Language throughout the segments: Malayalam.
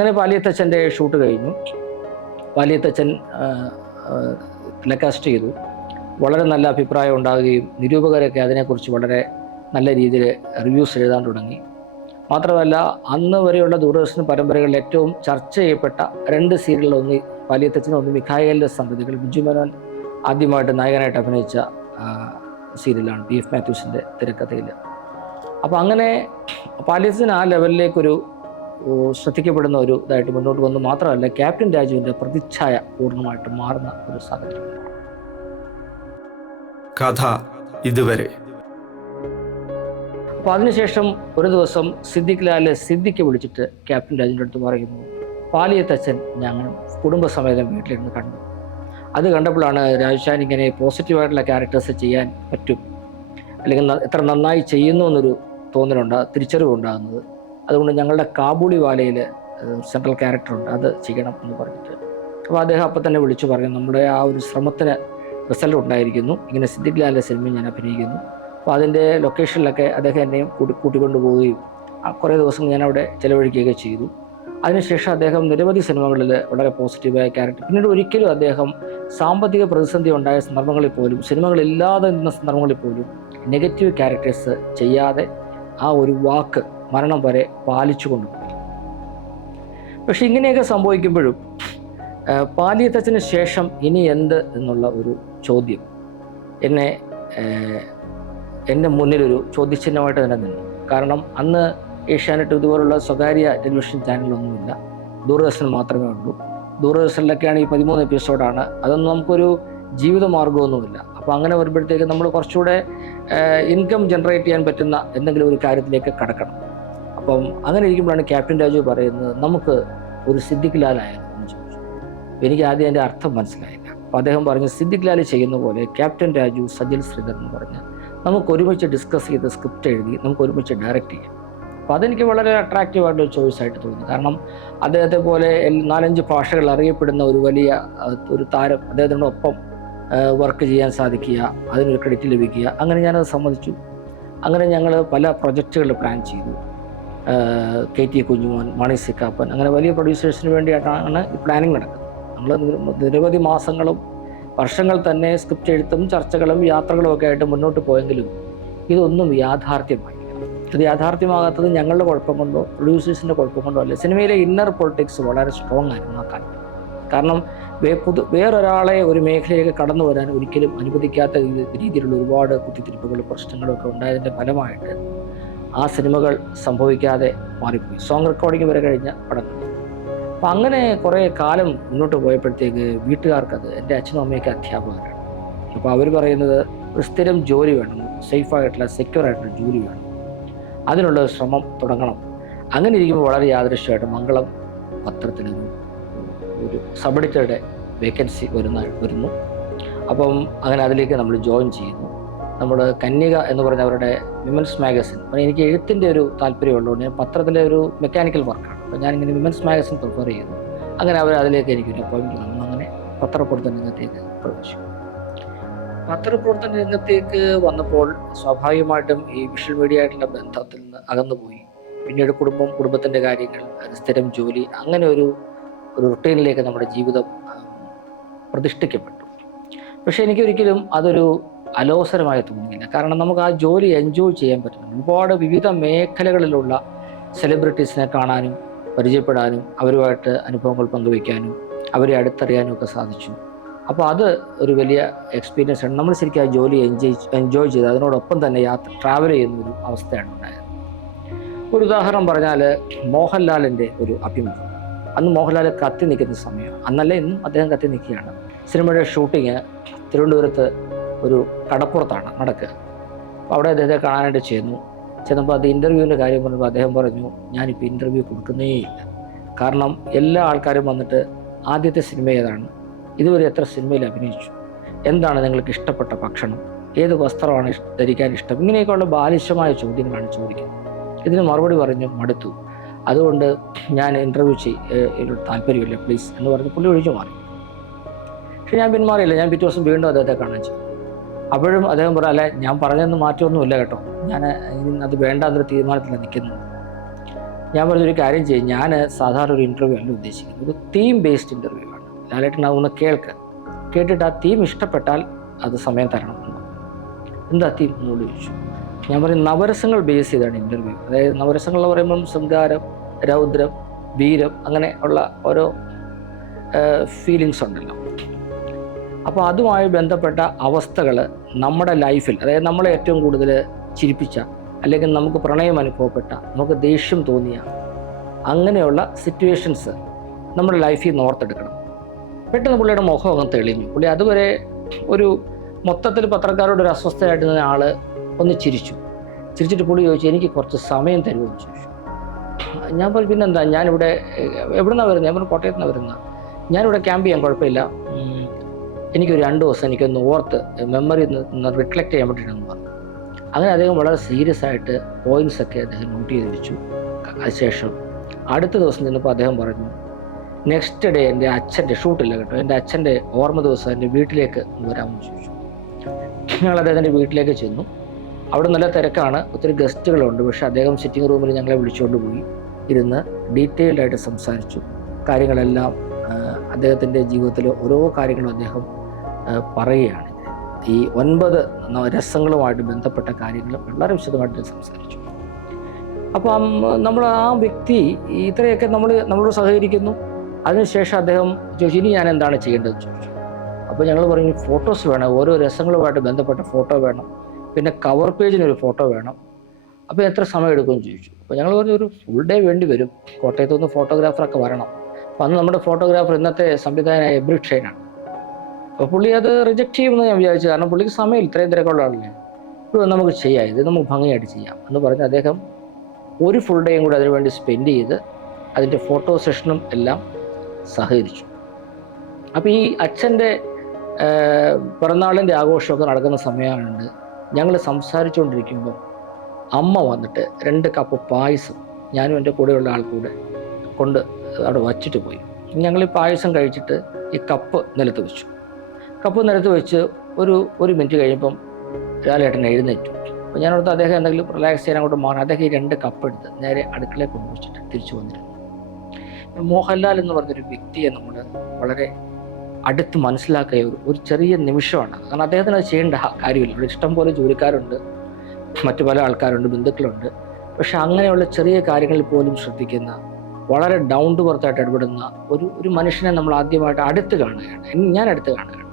അങ്ങനെ പാലിയത്തച്ഛൻ്റെ ഷൂട്ട് കഴിഞ്ഞു. പാലിയത്തച്ഛൻ ടെലികാസ്റ്റ് ചെയ്തു. വളരെ നല്ല അഭിപ്രായം ഉണ്ടാകുകയും നിരൂപകരൊക്കെ അതിനെക്കുറിച്ച് വളരെ നല്ല രീതിയിൽ റിവ്യൂസ് എഴുതാൻ തുടങ്ങി. മാത്രമല്ല, അന്ന് വരെയുള്ള ദൂരദർശൻ പരമ്പരകളിൽ ഏറ്റവും ചർച്ച ചെയ്യപ്പെട്ട 2 സീരിയലുകളൊന്ന് പാലിയത്തച്ഛനും ഒന്ന് മിഖായേലിൻ്റെ സന്തതികൾ. ബിജു മേനോൻ ആദ്യമായിട്ട് നായകനായിട്ട് അഭിനയിച്ച സീരിയലാണ് പി എഫ് മാത്യൂസിൻ്റെ തിരക്കഥയിൽ. അപ്പോൾ അങ്ങനെ പാലിയത്തച്ഛൻ ആ ലെവലിലേക്കൊരു ശ്രദ്ധിക്കപ്പെടുന്ന ഒരു ഇതായിട്ട് മുന്നോട്ട് വന്നു. മാത്രമല്ല, ക്യാപ്റ്റൻ രാജുവിൻ്റെ പ്രതിച്ഛായ പൂർണ്ണമായിട്ട് മാറുന്ന ഒരു സാഹചര്യം. കഥ ഇതുവരെ. അപ്പോൾ അതിനുശേഷം ഒരു ദിവസം സിദ്ദിഖ് ലാല് സിദ്ദിഖ് വിളിച്ചിട്ട് ക്യാപ്റ്റൻ രാജുവിൻ്റെ അടുത്ത് പറയുന്നു, പാലിയത്തച്ഛൻ ഞങ്ങൾ കുടുംബസമേതം വീട്ടിലിരുന്ന് കണ്ടു. അത് കണ്ടപ്പോഴാണ് രാജുഷാൻ ഇങ്ങനെ പോസിറ്റീവായിട്ടുള്ള ക്യാരക്ടേഴ്സ് ചെയ്യാൻ പറ്റും, അല്ലെങ്കിൽ എത്ര നന്നായി ചെയ്യുന്നു എന്നൊരു തിരിച്ചറിവുണ്ടാകുന്നത്. അതുകൊണ്ട് ഞങ്ങളുടെ കാബൂളി വാലയിൽ സെൻട്രൽ ക്യാരക്ടറുണ്ട്, അത് ചെയ്യണം എന്ന് പറഞ്ഞിട്ട്. അപ്പോൾ അദ്ദേഹം അപ്പം തന്നെ വിളിച്ചു പറഞ്ഞു, നമ്മുടെ ആ ഒരു ശ്രമത്തിന് റിസൾട്ട് ഉണ്ടായിരിക്കുന്നു, ഇങ്ങനെ സിദ്ദിഖ് ലാലിൻ്റെ സിനിമയിൽ ഞാൻ അഭിനയിക്കുന്നു. അപ്പോൾ അതിൻ്റെ ലൊക്കേഷനിലൊക്കെ അദ്ദേഹം എന്നെയും കൂട്ടിക്കൊണ്ടു പോവുകയും കുറേ ദിവസം ഞാനവിടെ ചിലവഴിക്കുകയൊക്കെ ചെയ്തു. അതിനുശേഷം അദ്ദേഹം നിരവധി സിനിമകളിൽ വളരെ പോസിറ്റീവായ ക്യാരക്ടർ. പിന്നീട് ഒരിക്കലും അദ്ദേഹം സാമ്പത്തിക പ്രതിസന്ധി ഉണ്ടായ സന്ദർഭങ്ങളിൽ പോലും, സിനിമകളില്ലാതെ നിന്ന സന്ദർഭങ്ങളിൽ പോലും നെഗറ്റീവ് ക്യാരക്ടേഴ്സ് ചെയ്യാതെ ആ ഒരു വാക്ക് മരണം വരെ പാലിച്ചു കൊണ്ടുപോയി. പക്ഷെ ഇങ്ങനെയൊക്കെ സംഭവിക്കുമ്പോഴും പാലിയത്തച്ഛന് ശേഷം ഇനി എന്ത് എന്നുള്ള ഒരു ചോദ്യം എൻ്റെ മുന്നിലൊരു ചോദ്യചിഹ്നമായിട്ട് തന്നെ നിന്നു. കാരണം അന്ന് ഏഷ്യാനെറ്റ് ഇതുപോലുള്ള സ്വകാര്യ ടെലിവിഷൻ ചാനലൊന്നുമില്ല, ദൂരദർശൻ മാത്രമേ ഉള്ളൂ. ദൂരദർശനിലൊക്കെയാണ് ഈ 13 എപ്പിസോഡാണ്. അതൊന്നും നമുക്കൊരു ജീവിത മാർഗമൊന്നുമില്ല. അപ്പോൾ അങ്ങനെ വരുമ്പോഴത്തേക്ക് നമ്മൾ കുറച്ചുകൂടെ ഇൻകം ജനറേറ്റ് ചെയ്യാൻ പറ്റുന്ന എന്തെങ്കിലും ഒരു കാര്യത്തിലേക്ക് കടക്കണം. അപ്പം അങ്ങനെ ഇരിക്കുമ്പോഴാണ് ക്യാപ്റ്റൻ രാജു പറയുന്നത്, നമുക്ക് ഒരു സിദ്ദിഖ് ലാലായാലും എന്ന് ചോദിച്ചു. എനിക്ക് ആദ്യം അതിൻ്റെ അർത്ഥം മനസ്സിലായില്ല. അപ്പോൾ അദ്ദേഹം പറഞ്ഞു, സിദ്ദിഖ് ലാൽ ചെയ്യുന്ന പോലെ ക്യാപ്റ്റൻ രാജു, സജൽ ശ്രീധർ എന്ന് പറഞ്ഞ് നമുക്ക് ഒരുമിച്ച് ഡിസ്കസ് ചെയ്ത് സ്ക്രിപ്റ്റ് എഴുതി നമുക്ക് ഒരുമിച്ച് ഡയറക്റ്റ് ചെയ്യാം. അപ്പോൾ അതെനിക്ക് വളരെ അട്രാക്റ്റീവായിട്ടൊരു ചോയ്സായിട്ട് തോന്നി. കാരണം അദ്ദേഹത്തെ പോലെ 4-5 ഭാഷകൾ അറിയപ്പെടുന്ന ഒരു വലിയ ഒരു താരം അദ്ദേഹത്തിനോടൊപ്പം വർക്ക് ചെയ്യാൻ സാധിക്കുക, അതിനൊരു ക്രെഡിറ്റ് ലഭിക്കുക. അങ്ങനെ ഞാനത് സമ്മതിച്ചു. അങ്ങനെ ഞങ്ങൾ പല പ്രൊജക്റ്റുകൾ പ്ലാൻ ചെയ്തു. KT കുഞ്ഞുമോൻ, മണി സിക്കാപ്പൻ, അങ്ങനെ വലിയ പ്രൊഡ്യൂസേഴ്സിന് വേണ്ടിയിട്ടാണ് ഈ പ്ലാനിങ് നടക്കുന്നത്. നമ്മൾ നിരവധി മാസങ്ങളും വർഷങ്ങൾ തന്നെ സ്ക്രിപ്റ്റ് എഴുത്തും ചർച്ചകളും യാത്രകളും ഒക്കെ ആയിട്ട് മുന്നോട്ട് പോയെങ്കിലും ഇതൊന്നും യാഥാർത്ഥ്യമായി. ഇത് യാഥാർത്ഥ്യമാകാത്തത് ഞങ്ങളുടെ കുഴപ്പം കൊണ്ടോ പ്രൊഡ്യൂസേഴ്സിൻ്റെ കുഴപ്പം കൊണ്ടോ അല്ല. സിനിമയിലെ ഇന്നർ പൊളിറ്റിക്സ് വളരെ സ്ട്രോങ് ആയിരുന്നു ആ കാലത്ത്. കാരണം വേറൊരാളെ ഒരു മേഖലയിലേക്ക് കടന്നു വരാൻ ഒരിക്കലും അനുവദിക്കാത്ത രീതിയിലുള്ള ഒരുപാട് കുത്തിത്തിരിപ്പുകളും പ്രശ്നങ്ങളും ഒക്കെ ഉണ്ടായതിൻ്റെ ഫലമായിട്ട് ആ സിനിമകൾ സംഭവിക്കാതെ മാറിപ്പോയി. സോങ് റെക്കോർഡിങ് വരെ കഴിഞ്ഞ പടങ്ങൾ. അപ്പം അങ്ങനെ കുറേ കാലം മുന്നോട്ട് പോയപ്പോഴത്തേക്ക് വീട്ടുകാർക്കത്, എൻ്റെ അച്ഛനും അമ്മയൊക്കെ അധ്യാപകരാണ്. അപ്പോൾ അവർ പറയുന്നത് ഒരു സ്ഥിരം ജോലി വേണം, സേഫായിട്ടുള്ള സെക്യൂറായിട്ടുള്ള ജോലി വേണം, അതിനുള്ള ശ്രമം തുടങ്ങണം. അങ്ങനെ ഇരിക്കുമ്പോൾ വളരെ യാദൃശ്യമായിട്ട് മംഗളം പത്രത്തിലൊരു സബ് എഡിറ്ററുടെ വേക്കൻസി വരുന്നു. അപ്പം അങ്ങനെ അതിലേക്ക് നമ്മൾ ജോയിൻ ചെയ്യുന്നു. നമ്മുടെ കന്യക എന്ന് പറഞ്ഞ അവരുടെ വിമൻസ് മാഗസിൻ, എനിക്ക് എഴുത്തിൻ്റെ ഒരു താല്പര്യമുള്ളതുകൊണ്ട് ഞാൻ പത്രത്തിലെ ഒരു മെക്കാനിക്കൽ വർക്കാണ്, അപ്പോൾ ഞാനിങ്ങനെ വിമൻസ് മാഗസിൻ പ്രിഫർ ചെയ്യുന്നു. അങ്ങനെ അതിലേക്ക് എനിക്കൊരു അപ്പോയിൻമെൻറ്റ് വന്നു. അങ്ങനെ പത്രപ്രവർത്തന രംഗത്തേക്ക് പ്രവേശിച്ചു. പത്രപ്രവർത്തന രംഗത്തേക്ക് വന്നപ്പോൾ സ്വാഭാവികമായിട്ടും ഈ വിഷ്വൽ മീഡിയ ആയിട്ടുള്ള ബന്ധത്തിൽ നിന്ന് അകന്നുപോയി. പിന്നീട് കുടുംബത്തിൻ്റെ കാര്യങ്ങൾ, സ്ഥിരം ജോലി, അങ്ങനെ ഒരു റുട്ടീനിലേക്ക് നമ്മുടെ ജീവിതം പ്രതിഷ്ഠിക്കപ്പെട്ടു. പക്ഷേ എനിക്കൊരിക്കലും അതൊരു അലോസരമായി തോന്നിയില്ല. കാരണം നമുക്ക് ആ ജോലി എൻജോയ് ചെയ്യാൻ പറ്റുന്നു. ഒരുപാട് വിവിധ മേഖലകളിലുള്ള സെലിബ്രിറ്റീസിനെ കാണാനും പരിചയപ്പെടാനും അവരുമായിട്ട് അനുഭവങ്ങൾ പങ്കുവയ്ക്കാനും അവരെ അടുത്തറിയാനും ഒക്കെ സാധിച്ചു. അപ്പോൾ അത് ഒരു വലിയ എക്സ്പീരിയൻസ് ആണ്. നമ്മൾ ശരിക്കും ആ ജോലി എൻജോയ് ചെയ്ത് അതിനോടൊപ്പം തന്നെ ട്രാവൽ ചെയ്യുന്നൊരു അവസ്ഥയാണ് ഉണ്ടായത്. ഒരു ഉദാഹരണം പറഞ്ഞാൽ മോഹൻലാലിൻ്റെ ഒരു അഭിമുഖം. അന്ന് മോഹൻലാൽ കത്തി നിൽക്കുന്ന സമയമാണ്. അന്നല്ല, ഇന്നും അദ്ദേഹം കത്തി നിൽക്കുകയാണ്. സിനിമയുടെ ഷൂട്ടിങ് തിരുവനന്തപുരത്ത് ഒരു കടപ്പുറത്താണ് നടക്കുക. അപ്പോൾ അവിടെ അദ്ദേഹത്തെ കാണാനായിട്ട് ചെന്നപ്പോൾ അത് ഇൻ്റർവ്യൂവിൻ്റെ കാര്യം പറഞ്ഞപ്പോൾ അദ്ദേഹം പറഞ്ഞു, ഞാനിപ്പോൾ ഇൻ്റർവ്യൂ കൊടുക്കുന്നേയില്ല. കാരണം എല്ലാ ആൾക്കാരും വന്നിട്ട് ആദ്യത്തെ സിനിമ ഏതാണ്, ഇതുവരെ എത്ര സിനിമയിൽ അഭിനയിച്ചു, എന്താണ് നിങ്ങൾക്ക് ഇഷ്ടപ്പെട്ട ഭക്ഷണം, ഏത് വസ്ത്രമാണ് ധരിക്കാൻ ഇഷ്ടം, ഇങ്ങനെയൊക്കെയുള്ള ബാലിശമായ ചോദ്യങ്ങളാണ് ചോദിക്കുന്നത്. ഇതിന് മറുപടി പറഞ്ഞു, മടുത്തു, അതുകൊണ്ട് ഞാൻ ഇൻ്റർവ്യൂ താല്പര്യമില്ല പ്ലീസ് എന്ന് പറഞ്ഞ് പുള്ളി ഒഴിച്ചു മാറി. പക്ഷെ ഞാൻ പിന്മാറിയില്ല. ഞാൻ പിറ്റേ ദിവസം വീണ്ടും അദ്ദേഹത്തെ കാണാൻ ചെയ്തു. അപ്പോഴും അദ്ദേഹം പറയാം, അല്ല ഞാൻ പറഞ്ഞതൊന്നും മാറ്റമൊന്നുമില്ല കേട്ടോ, ഞാൻ അത് വേണ്ട എന്നൊരു തീരുമാനത്തിലാണ് നിൽക്കുന്നത്. ഞാൻ പറഞ്ഞൊരു കാര്യം ചെയ്യും, ഞാൻ സാധാരണ ഒരു ഇൻ്റർവ്യൂ അല്ല ഉദ്ദേശിക്കുന്നത്, ഒരു തീം ബേസ്ഡ് ഇൻ്റർവ്യൂ ആണ്. ലാലേട്ടൻ അതൊന്ന് കേട്ടിട്ട് ആ തീം ഇഷ്ടപ്പെട്ടാൽ അത് സമയം തരണമെന്ന്. എന്താ തീം എന്നോട് ചോദിച്ചു. ഞാൻ പറയും നവരസങ്ങൾ ബേസ് ചെയ്താണ് ഇൻ്റർവ്യൂ. അതായത് നവരസങ്ങൾ എന്ന് പറയുമ്പം ശൃംഗാരം, രൗദ്രം, വീരം, അങ്ങനെ ഉള്ള ഓരോ ഫീലിങ്സ് ഉണ്ടല്ലോ. അപ്പോൾ അതുമായി ബന്ധപ്പെട്ട അവസ്ഥകൾ നമ്മുടെ ലൈഫിൽ, അതായത് നമ്മളെ ഏറ്റവും കൂടുതൽ ചിരിപ്പിച്ച, അല്ലെങ്കിൽ നമുക്ക് പ്രണയം അനുഭവപ്പെട്ട, നമുക്ക് ദേഷ്യം തോന്നിയ അങ്ങനെയുള്ള സിറ്റുവേഷൻസ് നമ്മുടെ ലൈഫിൽ നിന്ന് ഓർത്തെടുക്കണം. പെട്ടെന്ന് പുള്ളിയുടെ മുഖം അങ്ങ് തെളിഞ്ഞു. പുള്ളി അതുവരെ ഒരു മൊത്തത്തിൽ പത്രക്കാരോട് ഒരു അസ്വസ്ഥയായിട്ട് നിന്ന ആൾ ഒന്ന് ചിരിച്ചിട്ട് പുള്ളി ചോദിച്ചു, എനിക്ക് കുറച്ച് സമയം തരുമെന്ന് ചോദിച്ചു. ഞാൻ പറഞ്ഞു, പിന്നെന്താ, ഞാനിവിടെ എവിടെ നിന്നാണ് വരുന്നത്? ഞാൻ പറഞ്ഞു, കോട്ടയത്ത് നിന്നാണ് വരുന്നത്. ഞാനിവിടെ ക്യാമ്പ് ചെയ്യാൻ കുഴപ്പമില്ല, എനിക്കൊരു 2 ദിവസം എനിക്കൊന്ന് ഓർത്ത് മെമ്മറി ഒന്ന് റിഫ്ലക്റ്റ് ചെയ്യാൻ വേണ്ടിയിട്ടെന്ന് പറഞ്ഞു. അങ്ങനെ അദ്ദേഹം വളരെ സീരിയസ് ആയിട്ട് പോയിൻറ്റ്സൊക്കെ അദ്ദേഹം നോട്ട് ചെയ്ത് വെച്ചു. അതിനുശേഷം അടുത്ത ദിവസം ചെന്നപ്പോൾ അദ്ദേഹം പറഞ്ഞു, നെക്സ്റ്റ് ഡേ എൻ്റെ അച്ഛൻ്റെ ഷൂട്ടില്ല കേട്ടോ, എൻ്റെ അച്ഛൻ്റെ ഓർമ്മ ദിവസം എൻ്റെ വീട്ടിലേക്ക് വരാമെന്ന് ചോദിച്ചു. ഞങ്ങൾ അദ്ദേഹത്തിൻ്റെ വീട്ടിലേക്ക് ചെന്നു. അവിടെ നല്ല തിരക്കാണ്, ഒത്തിരി ഗസ്റ്റുകളുണ്ട്. പക്ഷേ അദ്ദേഹം സിറ്റിംഗ് റൂമിൽ ഞങ്ങളെ വിളിച്ചുകൊണ്ട് പോയി ഇരുന്ന് ഡീറ്റെയിൽഡായിട്ട് സംസാരിച്ചു. കാര്യങ്ങളെല്ലാം അദ്ദേഹത്തിൻ്റെ ജീവിതത്തിൽ ഓരോ കാര്യങ്ങളും അദ്ദേഹം പറയുകയാണ്. ഈ 9 രസങ്ങളുമായിട്ട് ബന്ധപ്പെട്ട കാര്യങ്ങൾ വളരെ വിശദമായിട്ട് സംസാരിച്ചു. അപ്പം നമ്മൾ ആ വ്യക്തി ഇത്രയൊക്കെ നമ്മളോട് സഹകരിക്കുന്നു. അതിനുശേഷം അദ്ദേഹം ചോദിച്ചു, ഇനി ഞാൻ എന്താണ് ചെയ്യേണ്ടതെന്ന് ചോദിച്ചു. അപ്പോൾ ഞങ്ങൾ പറഞ്ഞു, ഫോട്ടോസ് വേണം, ഓരോ രസങ്ങളുമായിട്ട് ബന്ധപ്പെട്ട ഫോട്ടോ വേണം, പിന്നെ കവർ പേജിനൊരു ഫോട്ടോ വേണം. അപ്പോൾ എത്ര സമയം എടുക്കുമെന്ന് ചോദിച്ചു. അപ്പോൾ ഞങ്ങൾ പറഞ്ഞു, ഒരു ഫുൾ ഡേ വേണ്ടി വരും, കോട്ടയത്തു നിന്ന് ഫോട്ടോഗ്രാഫറൊക്കെ വരണം. അപ്പോൾ അന്ന് നമ്മുടെ ഫോട്ടോഗ്രാഫർ ഇന്നത്തെ സംവിധായകനായ എബ്രിഡ് ഷൈനാണ്. അപ്പോൾ പുള്ളി അത് റിജക്റ്റ് ചെയ്യുമെന്ന് ഞാൻ വിചാരിച്ചു. കാരണം പുള്ളിക്ക് സമയം ഇത്രയും തിരക്കുള്ള ആളല്ലേ. ഇപ്പോൾ നമുക്ക് ചെയ്യാം, ഇത് നമുക്ക് ഭംഗിയായിട്ട് ചെയ്യാം എന്ന് പറഞ്ഞ് അദ്ദേഹം ഒരു ഫുൾ ഡേയും കൂടി അതിനുവേണ്ടി സ്പെൻഡ് ചെയ്ത് അതിൻ്റെ ഫോട്ടോ സെഷനും എല്ലാം സഹകരിച്ചു. അപ്പോൾ ഈ അച്ഛൻ്റെ പിറന്നാളിൻ്റെ ആഘോഷമൊക്കെ നടക്കുന്ന സമയമാണുണ്ട്. ഞങ്ങൾ സംസാരിച്ചുകൊണ്ടിരിക്കുമ്പോൾ അമ്മ വന്നിട്ട് 2 കപ്പ് പായസം ഞാനും എൻ്റെ കൂടെയുള്ള ആൾക്കൂടെ കൊണ്ട് അവിടെ വച്ചിട്ട് പോയി. ഞങ്ങൾ ഈ പായസം കഴിച്ചിട്ട് ഈ കപ്പ് നിലത്ത് വെച്ചു. കപ്പ് നിലത്ത് വെച്ച് ഒരു മിനിറ്റ് കഴിയുമ്പം ലാലേട്ടൻ എഴുന്നേറ്റു. അപ്പോൾ ഞാനോടത്ത് അദ്ദേഹം എന്തെങ്കിലും റിലാക്സ് ചെയ്യാൻ അങ്ങോട്ട് മാറി. അദ്ദേഹം ഈ 2 കപ്പ് എടുത്ത് നേരെ അടുക്കളയിൽ കൊണ്ടുവച്ചിട്ട് തിരിച്ചു വന്നിരുന്നു. മോഹൻലാൽ എന്ന് പറഞ്ഞൊരു വ്യക്തിയെ നമ്മൾ വളരെ അടുത്ത് മനസ്സിലാക്കിയ ഒരു ചെറിയ നിമിഷമാണ്. കാരണം അദ്ദേഹത്തിന് അത് ചെയ്യേണ്ട കാര്യമില്ല. അവിടെ ഇഷ്ടം പോലെ ജോലിക്കാരുണ്ട്, മറ്റു പല ആൾക്കാരുണ്ട്, ബന്ധുക്കളുണ്ട്. പക്ഷെ അങ്ങനെയുള്ള ചെറിയ കാര്യങ്ങളിൽ പോലും ശ്രദ്ധിക്കുന്ന, വളരെ ഡൗൺ ടു ബർത്തായിട്ട് ഇടപെടുന്ന ഒരു മനുഷ്യനെ നമ്മൾ ആദ്യമായിട്ട് അടുത്ത് കാണുകയാണ്. ഞാൻ അടുത്ത് കാണുകയാണ്.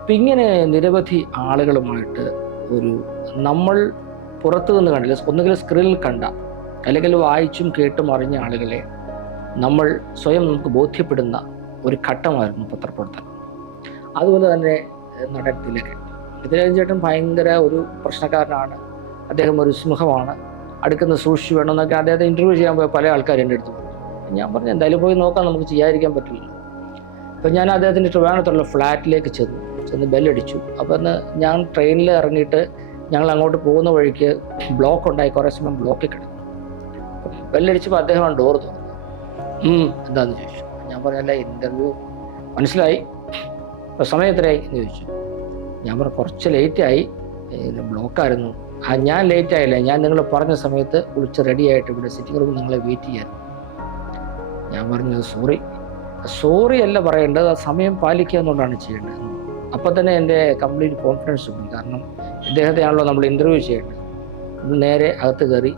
അപ്പം ഇങ്ങനെ നിരവധി ആളുകളുമായിട്ട് നമ്മൾ പുറത്തു നിന്ന് കണ്ടില്ല, ഒന്നുകിൽ സ്ക്രീനിൽ കണ്ട അല്ലെങ്കിൽ വായിച്ചും കേട്ടും അറിഞ്ഞ ആളുകളെ നമ്മൾ സ്വയം നമുക്ക് ബോധ്യപ്പെടുന്ന ഒരു ഘട്ടമായിരുന്നു പത്രപ്രവർത്തനം. അതുപോലെ തന്നെ നടൻ തിലകൻ ചേട്ടൻ ഭയങ്കര ഒരു പ്രശ്നക്കാരനാണ്. അദ്ദേഹം ഒരു സിംഹമാണ്, അടുക്കുന്ന സൂക്ഷിച്ചു വേണമെന്നൊക്കെ അദ്ദേഹത്തെ ഇൻ്റർവ്യൂ ചെയ്യാൻ പോയ പല ആൾക്കാർ എൻ്റെ അടുത്ത് പറഞ്ഞു. ഞാൻ പറഞ്ഞു, എന്തായാലും പോയി നോക്കാം, നമുക്ക് ചെയ്യാതിരിക്കാൻ പറ്റില്ല. അപ്പം ഞാൻ അദ്ദേഹത്തിൻ്റെ ട്രിവാൻഡ്രത്തുള്ള ഫ്ലാറ്റിലേക്ക് ചെന്ന് ബെല്ലടിച്ചു. അപ്പം ഞാൻ ട്രെയിനിൽ ഇറങ്ങിയിട്ട് ഞങ്ങൾ അങ്ങോട്ട് പോകുന്ന വഴിക്ക് ബ്ലോക്ക് ഉണ്ടായി, കുറേ സമയം ബ്ലോക്കിൽ കിടന്നു. ബെല്ലടിച്ചപ്പോൾ അദ്ദേഹം ഡോർ തുറന്നു. എന്താണെന്ന് ചോദിച്ചു. ഞാൻ പറഞ്ഞല്ല, ഇൻ്റർവ്യൂ മനസ്സിലായി, ഇപ്പോൾ സമയം എത്രയായി എന്ന് ചോദിച്ചു. ഞാൻ പറഞ്ഞു, കുറച്ച് ലേറ്റായി, ബ്ലോക്കായിരുന്നു. ഞാൻ ലേറ്റ് ആയില്ല, ഞാൻ നിങ്ങൾ പറഞ്ഞ സമയത്ത് വിളിച്ച് റെഡിയായിട്ട് ഇവിടെ സിറ്റിംഗ് റൂമിൽ നിങ്ങളെ വെയിറ്റ് ചെയ്യായിരുന്നു. ഞാൻ പറഞ്ഞു, സോറി അല്ല പറയേണ്ടത്, ആ സമയം പാലിക്കുക എന്നുകൊണ്ടാണ് ചെയ്യേണ്ടത്. അപ്പം തന്നെ എൻ്റെ കംപ്ലീറ്റ് കോൺഫിഡൻസ് പോയി. കാരണം ഇദ്ദേഹത്തെയാണല്ലോ നമ്മൾ ഇൻ്റർവ്യൂ ചെയ്യേണ്ടത്. ഇത് നേരെ അകത്ത് കയറി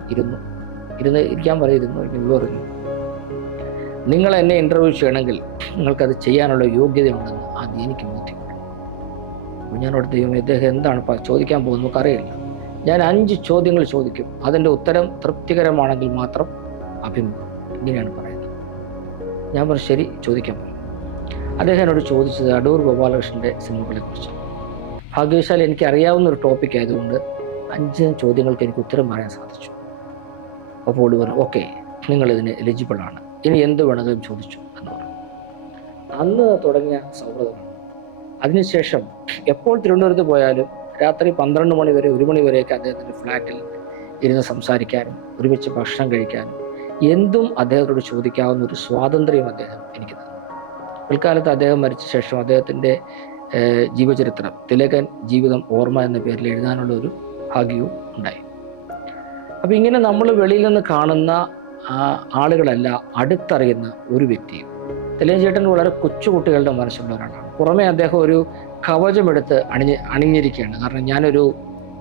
ഇരിക്കാൻ പറയുന്നു. പറഞ്ഞു, നിങ്ങൾ എന്നെ ഇൻ്റർവ്യൂ ചെയ്യണമെങ്കിൽ നിങ്ങൾക്കത് ചെയ്യാനുള്ള യോഗ്യതയുണ്ടെന്ന് ആദ്യം എനിക്ക് ബോധ്യപ്പെട്ടു. അപ്പോൾ ഞാനോട് ദൈവമേ, ഇദ്ദേഹം എന്താണ് ചോദിക്കാൻ പോകുന്നത് നമുക്കറിയില്ല. ഞാൻ 5 ചോദ്യങ്ങൾ ചോദിക്കും, അതിൻ്റെ ഉത്തരം തൃപ്തികരമാണെങ്കിൽ മാത്രം അഭിമുഖം, ഇങ്ങനെയാണ് പറയുന്നത്. ഞാൻ പറഞ്ഞു, ശരി, ചോദിക്കാൻ പറഞ്ഞു. അദ്ദേഹം എന്നോട് ചോദിച്ചത് അടൂർ ഗോപാലകൃഷ്ണൻ്റെ സിനിമകളെക്കുറിച്ച്. ഭാഗ്യവശാൽ എനിക്ക് അറിയാവുന്ന ഒരു ടോപ്പിക് ആയതുകൊണ്ട് 5 ചോദ്യങ്ങൾക്ക് എനിക്ക് ഉത്തരം പറയാൻ സാധിച്ചു. അപ്പോൾ പറഞ്ഞു, ഓക്കെ, നിങ്ങളിതിന് എലിജിബിളാണ്, ഇനി എന്ത് വേണമെങ്കിലും ചോദിച്ചു എന്ന് പറഞ്ഞു. അന്ന് തുടങ്ങിയ സൗഹൃദമാണ്. അതിനുശേഷം എപ്പോൾ തിരുവനന്തപുരത്ത് പോയാലും രാത്രി 12 മണി വരെ 1 മണി വരെയൊക്കെ അദ്ദേഹത്തിൻ്റെ ഫ്ലാറ്റിൽ ഇരുന്ന് സംസാരിക്കാനും ഒരുമിച്ച് ഭക്ഷണം കഴിക്കാനും എന്തും അദ്ദേഹത്തോട് ചോദിക്കാവുന്ന ഒരു സ്വാതന്ത്ര്യം അദ്ദേഹം എനിക്ക് തന്നു. പിൽക്കാലത്ത് അദ്ദേഹം മരിച്ച ശേഷം അദ്ദേഹത്തിൻ്റെ ജീവചരിത്രം തിലകൻ ജീവിതം ഓർമ്മ എന്ന പേരിൽ എഴുതാനുള്ള ഒരു ഭാഗ്യവും ഉണ്ടായി. അപ്പോൾ ഇങ്ങനെ നമ്മൾ വെളിയിൽ നിന്ന് കാണുന്ന ആളുകളെല്ലാം അടുത്തറിയുന്ന ഒരു വ്യക്തിയും. തെളിയൻ ചേട്ടൻ വളരെ കൊച്ചുകുട്ടികളുടെ മനസ്സുള്ള ഒരാളാണ്. പുറമേ അദ്ദേഹം ഒരു കവചമെടുത്ത് അണിഞ്ഞിരിക്കുകയാണ്. കാരണം ഞാനൊരു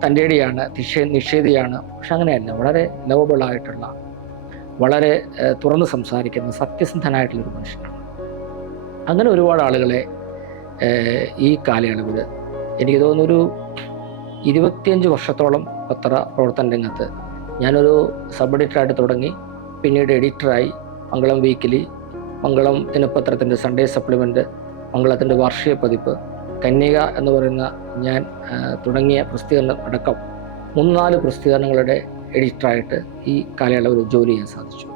തൻ്റെടിയാണ്, നിഷേധിയാണ്. പക്ഷെ അങ്ങനെയല്ല, വളരെ ലവബിളായിട്ടുള്ള, വളരെ തുറന്ന് സംസാരിക്കുന്ന സത്യസന്ധനായിട്ടുള്ളൊരു മനുഷ്യനാണ്. അങ്ങനെ ഒരുപാട് ആളുകളെ ഈ കാലയളവിൽ എനിക്ക് തോന്നുന്നൊരു 25 വർഷത്തോളം പത്ര പ്രവർത്തന രംഗത്ത് ഞാനൊരു സബ് എഡിറ്ററായിട്ട് തുടങ്ങി, പിന്നീട് എഡിറ്ററായി. മംഗളം വീക്കിലി, മംഗളം ദിനപത്രത്തിൻ്റെ സൺഡേ സപ്ലിമെൻ്റ്, മംഗളത്തിൻ്റെ വാർഷിക പതിപ്പ്, കന്യക എന്ന് പറയുന്ന ഞാൻ തുടങ്ങിയ പ്രസിദ്ധീകരണം അടക്കം 3-4 പ്രസിദ്ധീകരണങ്ങളുടെ എഡിറ്ററായിട്ട് ഈ കാലയളവിൽ ജോലി ചെയ്യാൻ സാധിച്ചു.